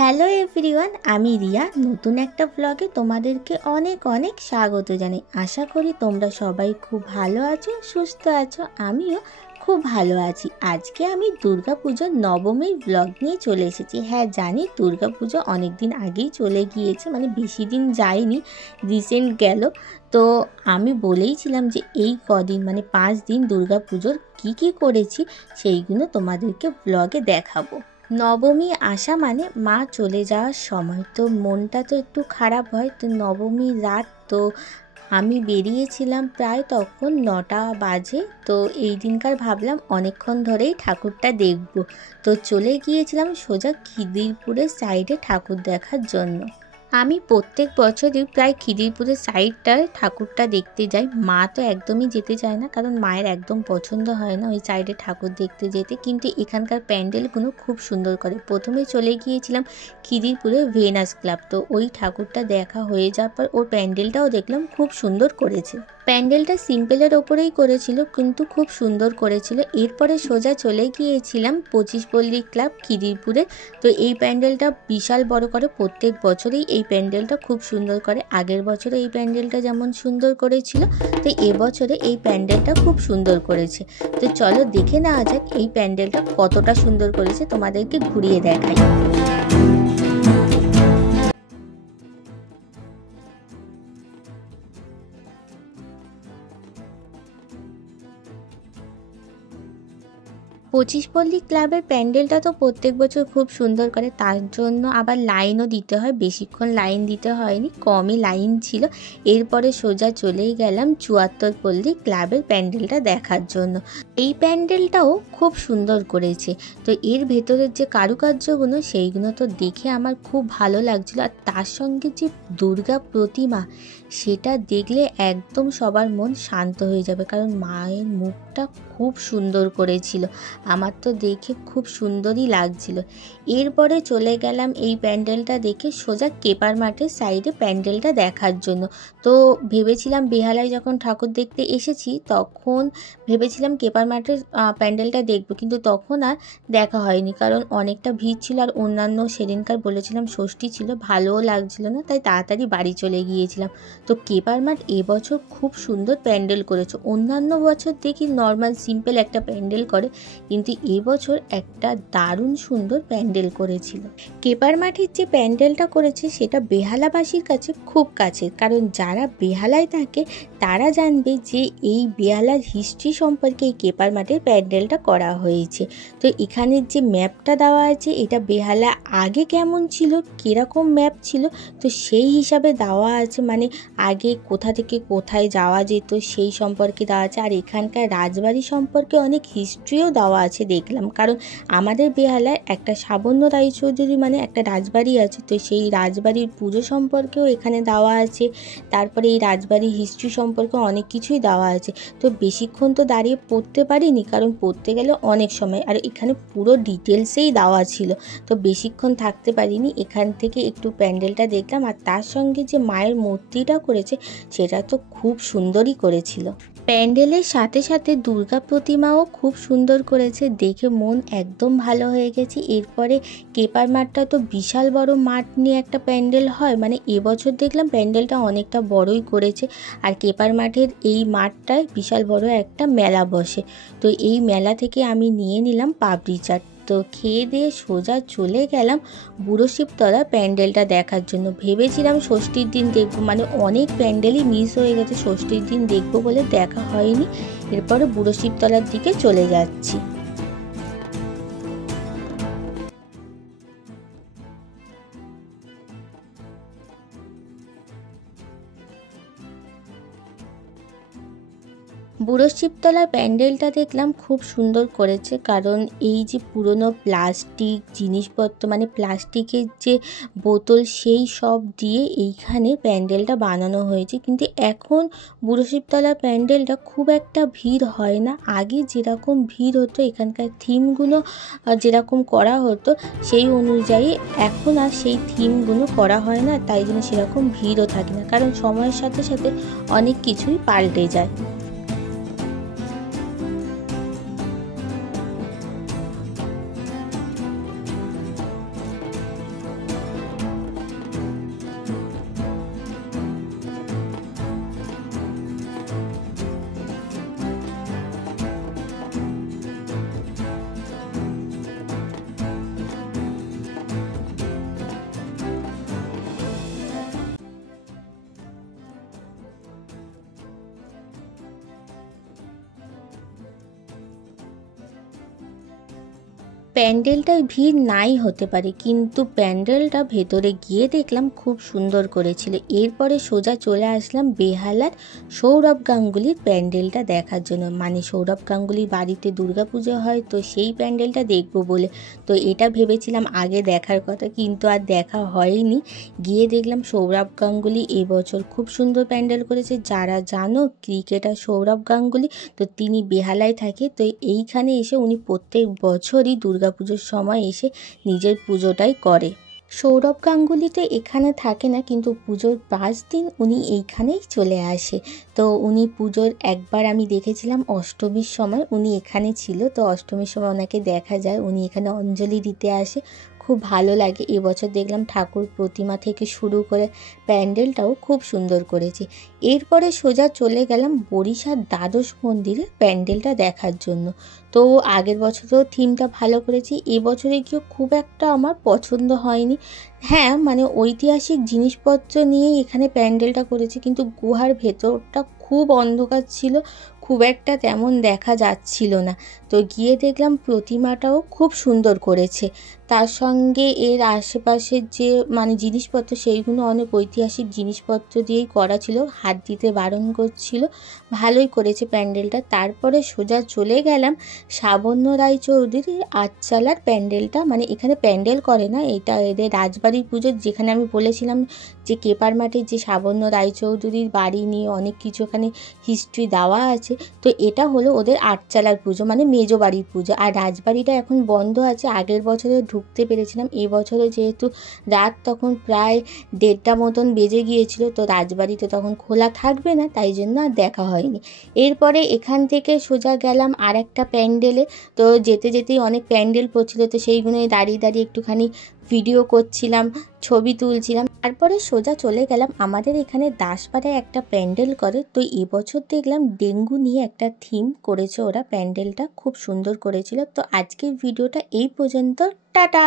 Hello everyone, আমি রিয়া। নতুন একটা ব্লগে তোমাদেরকে অনেক অনেক স্বাগত জানাই। আশা করি তোমরা সবাই খুব ভালো আছো, সুস্থ আছো। আমিও খুব ভালো আছি। আজকে আমি দুর্গাপুজোর নবমীর ব্লগ নিয়ে চলে এসেছি। হ্যাঁ জানি দুর্গাপুজো অনেক দিন আগেই চলে গিয়েছে, মানে বেশি দিন যায়নি, রিসেন্ট গেল। তো আমি বলেইছিলাম যে এই কদিন মানে 5 দিন দুর্গাপুজোর কী করেছি সেইগুলো তোমাদেরকে ব্লগে দেখাবো। নবমী আসা মানে মা চলে যাওয়ার সময়, তো মনটা তো একটু খারাপ হয়। তো নবমী রাত, তো আমি বেরিয়েছিলাম প্রায় তখন 9টা বাজে। তো এই দিনকার ভাবলাম অনেকক্ষণ ধরেই ঠাকুরটা দেখব, তো চলে গিয়েছিলাম সোজা খিদিরপুরের সাইডে ঠাকুর দেখার জন্য। আমি প্রত্যেক বছরই প্রায় খিদিরপুরের সাইডটায় ঠাকুরটা দেখতে যাই। মা তো একদমই যেতে চায় না, কারণ মায়ের একদম পছন্দ হয় না ওই সাইডে ঠাকুর দেখতে যেতে। কিন্তু এখানকার প্যান্ডেলগুলো খুব সুন্দর করে। প্রথমে চলে গিয়েছিলাম খিদিরপুরের ভেনাস ক্লাব। তো ওই ঠাকুরটা দেখা হয়ে যাওয়ার পর ওর প্যান্ডেলটাও দেখলাম, খুব সুন্দর করেছে। প্যান্ডেলটা সিম্পলের ওপরেই করেছিল, কিন্তু খুব সুন্দর করেছিল। এরপরে সোজা চলে গিয়েছিলাম 25পল্লী ক্লাব খিদিরপুরে। তো এই প্যান্ডেলটা বিশাল বড় করে, প্রত্যেক বছরেই এই প্যান্ডেলটা খুব সুন্দর করে। আগের বছরে এই প্যান্ডেলটা যেমন সুন্দর করেছিল, তো এবছরে এই প্যান্ডেলটা খুব সুন্দর করেছে। তো চলো দেখে নেওয়া যাক এই প্যান্ডেলটা কতটা সুন্দর করেছে, তোমাদেরকে ঘুরিয়ে দেখাই। 25পল্লী ক্লাবের প্যান্ডেলটা তো প্রত্যেক বছর খুব সুন্দর করে, তার জন্য আবার লাইনও দিতে হয়। বেশিক্ষণ লাইন দিতে হয়নি, কমই লাইন ছিল। এরপরে সোজা চলেই গেলাম 74পল্লী ক্লাবের প্যান্ডেলটা দেখার জন্য। এই প্যান্ডেলটাও খুব সুন্দর করেছে। তো এর ভেতরের যে কারুকার্যগুলো সেইগুলো তো দেখে আমার খুব ভালো লাগছিল। আর তার সঙ্গে যে দুর্গা প্রতিমা, সেটা দেখলে একদম সবার মন শান্ত হয়ে যাবে, কারণ মায়ের মুখটা খুব সুন্দর করেছিল। আমার তো দেখে খুব সুন্দরই লাগছিল। এরপরে চলে গেলাম এই প্যান্ডেলটা দেখে সোজা কেপার মাঠের সাইডে প্যান্ডেলটা দেখার জন্য। তো ভেবেছিলাম বেহালায় যখন ঠাকুর দেখতে এসেছি তখন ভেবেছিলাম কেপার মাঠের প্যান্ডেলটা দেখব, কিন্তু তখন আর দেখা হয়নি, কারণ অনেকটা ভিড় ছিল। আর অন্যান্য সেদিনকার বলেছিলাম ষষ্ঠী ছিল, ভালোও লাগছিল না, তাই তাড়াতাড়ি বাড়ি চলে গিয়েছিলাম। তো কেপার মাঠ এবছর খুব সুন্দর প্যান্ডেল করেছে। অন্যান্য বছর দেখি নর্মাল সিম্পল একটা প্যান্ডেল করে, কিন্তু এবছর একটা দারুণ সুন্দর প্যান্ডেল করেছিল। কেপার মাঠের যে প্যান্ডেলটা করেছে সেটা বেহালাবাসীর কাছে খুব কাছের, কারণ যারা বেহালায় থাকে তারা জানবে যে এই বেহালার হিস্ট্রি সম্পর্কে এই কেপার মাঠের প্যান্ডেলটা করা হয়েছে। তো এখানের যে ম্যাপটা দেওয়া আছে, এটা বেহালা আগে কেমন ছিল, কীরকম ম্যাপ ছিল, তো সেই হিসাবে দেওয়া আছে। মানে আগে কোথা থেকে কোথায় যাওয়া যেত সেই সম্পর্কে দেওয়া আছে। আর এখানকার রাজবাড়ি সম্পর্কে অনেক হিস্ট্রিও দেওয়া আছে দেখলাম, কারণ আমাদের বেহালায় একটা সাবন্য রায়চৌধুরী মানে একটা রাজবাড়ি আছে। তো সেই রাজবাড়ির পুজো সম্পর্কেও এখানে দেওয়া আছে। তারপরে এই রাজবাড়ির হিস্ট্রি সম্পর্কে অনেক কিছুই দেওয়া আছে। তো বেশিক্ষণ তো দাঁড়িয়ে পড়তে পারিনি, কারণ পড়তে গেলে অনেক সময়, আর এখানে পুরো ডিটেলসেই দেওয়া ছিল, তো বেশিক্ষণ থাকতে পারিনি। এখান থেকে একটু প্যান্ডেলটা দেখলাম। আর তার সঙ্গে যে মায়ের মূর্তিটা করেছে সেটা তো খুব সুন্দরই করেছিল। প্যান্ডেলের সাথে সাথে দুর্গা প্রতিমাও খুব সুন্দর করেছে, দেখে মন একদম ভালো হয়ে গেছে। এরপরে কেপার মাঠটা তো বিশাল বড় মাঠ নিয়ে একটা প্যান্ডেল হয়, মানে এবছর দেখলাম প্যান্ডেলটা অনেকটা বড়ই করেছে। আর কেপার মাঠের এই মাঠটায় বিশাল বড় একটা মেলা বসে। তো এই মেলা থেকে আমি নিয়ে নিলাম পাপড়ি চাট। তো খেয়ে দিয়ে সোজা চলে গেলাম বুড়ো শিবতলা প্যান্ডেলটা দেখার জন্য। ভেবেছিলাম ষষ্ঠীর দিন দেখবো, মানে অনেক প্যান্ডেলই মিস হয়ে গেছে, ষষ্ঠীর দিন দেখবো বলে দেখা হয়নি। এরপরে বুড়ো শিবতলার দিকে চলে যাচ্ছি। বুড়ো শিবতলার প্যান্ডেলটা দেখলাম খুব সুন্দর করেছে, কারণ এই যে পুরনো প্লাস্টিক জিনিসপত্র মানে প্লাস্টিকের যে বোতল সেই সব দিয়ে এইখানে প্যান্ডেলটা বানানো হয়েছে। কিন্তু এখন বুড়ো শিবতলার প্যান্ডেলটা খুব একটা ভিড় হয় না। আগে যেরকম ভিড় হতো, এখানকার থিমগুলো যেরকম করা হতো সেই অনুযায়ী এখন আর সেই থিমগুলো করা হয় না, তাই জন্য সেরকম ভিড়ও থাকে না, কারণ সময়ের সাথে সাথে অনেক কিছুই পাল্টে যায়। প্যান্ডেলটায় ভিড় নাই হতে পারে, কিন্তু প্যান্ডেলটা ভেতরে গিয়ে দেখলাম খুব সুন্দর করেছিল। এরপরে সোজা চলে আসলাম বেহালার সৌরভ গাঙ্গুলির প্যান্ডেলটা দেখার জন্য। মানে সৌরভ গাঙ্গুলির বাড়িতে দুর্গাপুজো হয়, তো সেই প্যান্ডেলটা দেখবো বলে। তো এটা ভেবেছিলাম আগে দেখার কথা, কিন্তু আর দেখা হয়নি। গিয়ে দেখলাম সৌরভ গাঙ্গুলি এবছর খুব সুন্দর প্যান্ডেল করেছে। যারা জানো ক্রিকেটার সৌরভ গাঙ্গুলি, তো তিনি বেহালায় থাকে। তো এইখানে এসে উনি প্রত্যেক বছরই দুর্গাপুজোর সময় এসে নিজের পুজোটাই করে। সৌরভ গাঙ্গুলি তো এখানে থাকে না, কিন্তু পুজোর 5 দিন উনি এইখানেই চলে আসে। তো উনি পুজোর একবার আমি দেখেছিলাম অষ্টমীর সময় উনি এখানে ছিল। তো অষ্টমীর সময় ওনাকে দেখা যায়, উনি এখানে অঞ্জলি দিতে আসে, খুব ভালো লাগে। এবছর দেখলাম ঠাকুর প্রতিমা থেকে শুরু করে প্যান্ডেলটাও খুব সুন্দর করেছে। এরপরে সোজা চলে গেলাম বরিশার দ্বাদশ মন্দিরের প্যান্ডেলটা দেখার জন্য। তো আগের বছরও থিমটা ভালো করেছি, এবছরে গিয়ে খুব একটা আমার পছন্দ হয়নি। হ্যাঁ, মানে ঐতিহাসিক জিনিসপত্র নিয়েই এখানে প্যান্ডেলটা করেছে, কিন্তু গুহার ভেতরটা খুব অন্ধকার ছিল, খুব একটা তেমন দেখা যাচ্ছিল না। তো গিয়ে দেখলাম প্রতিমাটাও খুব সুন্দর করেছে। তার সঙ্গে এর আশেপাশের যে মানে জিনিসপত্র, সেইগুলো অনেক ঐতিহাসিক জিনিসপত্র দিয়েই করা ছিল, হাত দিতে বারণ করছিল। ভালোই করেছে প্যান্ডেলটা। তারপরে সোজা চলে গেলাম সাবন্য রায়চৌধুরীর আটচালার প্যান্ডেলটা। মানে এখানে প্যান্ডেল করে না, এটা এদের রাজবাড়ির পুজো। যেখানে আমি বলেছিলাম যে কেপার মাঠে যে সাবন্য রায়চৌধুরীর বাড়ি নিয়ে অনেক কিছু এখানে হিস্ট্রি দেওয়া আছে, তো এটা হলো ওদের আটচালার পুজো, মানে মেজো বাড়ির পুজো। আর রাজবাড়িটা এখন বন্ধ আছে, আগের বছরে ঢুকতে পেরেছিলাম। এই বছরে যেহেতু রাত তখন প্রায় 1:30 মতন বেজে গিয়েছিল, তো রাজবাড়িতে তখন খোলা থাকবে না, তাই জন্য আর দেখা হয়নি। এরপরে এখান থেকে সোজা গেলাম আর একটা প্যান্ডেলে। তো যেতে যেতেই অনেক প্যান্ডেল পড়ছিল, তো সেইগুলোই দাঁড়িয়ে দাঁড়িয়ে একটুখানি ভিডিও করছিলাম, ছবি তুলছিলাম। তারপরে সোজা চলে গেলাম আমাদের এখানে দাসপাড়ায় একটা প্যান্ডেল করে। তো এবছর দেখলাম ডেঙ্গু নিয়ে একটা থিম করেছে ওরা, প্যান্ডেলটা খুব সুন্দর করেছিল। তো আজকের ভিডিওটা এই পর্যন্ত, টাটা।